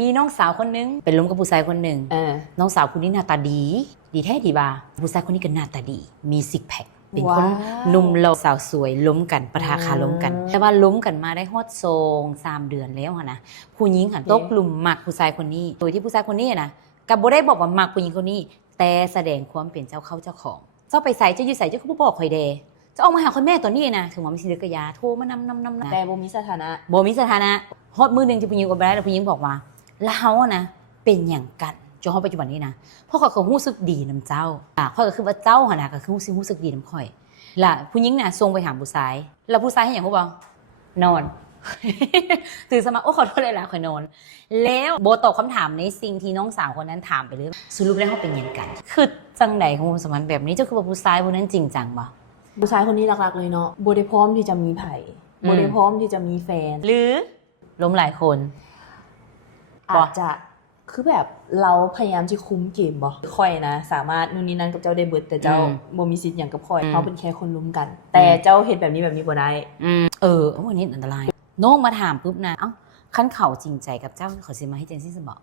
มีน้องสาวคนนึงเป็นล้มกับผู้ชายคนหนึ่งน้องสาวคนนี้หน้าตาดีแท้ดีบ่าผู้ชายคนนี้ก็หน้าตาดีมีซิกแพคเป็นคนหนุ่มหล่อสาวสวยล้มกันปะทะคาล้มกันแต่ว่าล้มกันมาได้ฮอดทรง3 เดือนแล้วนะผู้หญิงหันตกหลุมมักผู้ชายคนนี้โดยที่ผู้ชายคนนี้นะก็บ่ได้บอกว่ามักผู้หญิงคนนี้แต่แสดงความเป็นเจ้าเข้าเจ้าของเจ้าไปใส่เจ้าอยู่ใส่เจ้าก็บ่บอกข่อยเดจะออกมาหาคนแม่ตัวนี้นะถึงว่ามีสิทธิ์กระยาโทรมานำแต่บ่มีสถานะฮอดมือนึงที่ผู้หญิงก็บ่ได้แล้วผู้หญิงบอกว่าแล้วเฮานะเป็นหยังกันจนเฮาปัจจุบันนี้นะเพราะเขารู้สึกดีนำเจ้าข้อยก็คือว่าเจ้าหั่นน่ะก็คือรู้สึกดีนำข่อยล่ะผู้หญิงน่ะส่งไปหาผู้ชายแล้วผู้ชายให้หยังฮู้บ่นอน ตื่นสมาโอ้ขอโทษเลยล่ะข่อยนอนแล้วบ่ตอบคำถามในสิ่งที่น้องสาวคนนั้นถามไปเลยสรุปแล้วเฮาเป็นหยังกันคือจังได๋ของสมันแบบนี้เจ้าคือว่าผู้ชายผู้นั้นจริงจังบ่ผู้ชายคนนี้หลักๆเลยเนาะบ่ได้พร้อมที่จะมีไผบ่ได้พร้อมที่จะมีแฟนหรือล้มหลายคนอาจจะคือแบบเราพยายามจะคุมเกมบ่ค่อยนะสามารถนู่นนี่นั่นกับเจ้าได้เบิดแต่เจ้าบ่มีสิทธิ์หยังกับค่อยเขาเป็นแค่คนร่วมกันแต่เจ้าเฮ็ดแบบนี้บ่ได้วันนี้อันตรายน้องมาถามปุ๊บนะเอ้าคันเขาจริงใจกับเจ้าเขาสิมาให้จังซี่สิบ่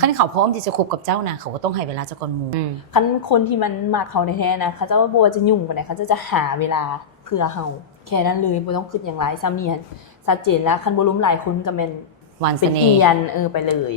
คันเขาพร้อมที่จะคบกับเจ้านะเขาก็ต้องให้เวลาเจ้าก่อนหมู่คันคนที่มันมักเขาแท้ๆนะเขาเจ้าบ่จะยุ่งปานใดเขาจะหาเวลาเพื่อเฮาแค่นั้นเลยบ่ต้องคิดหยังหลายซ้ำนี่ชัดเจนแล้วคันบ่ล้มหลายคนก็แม่นหวานเสเป็นน่เอีห์ยนไปเลย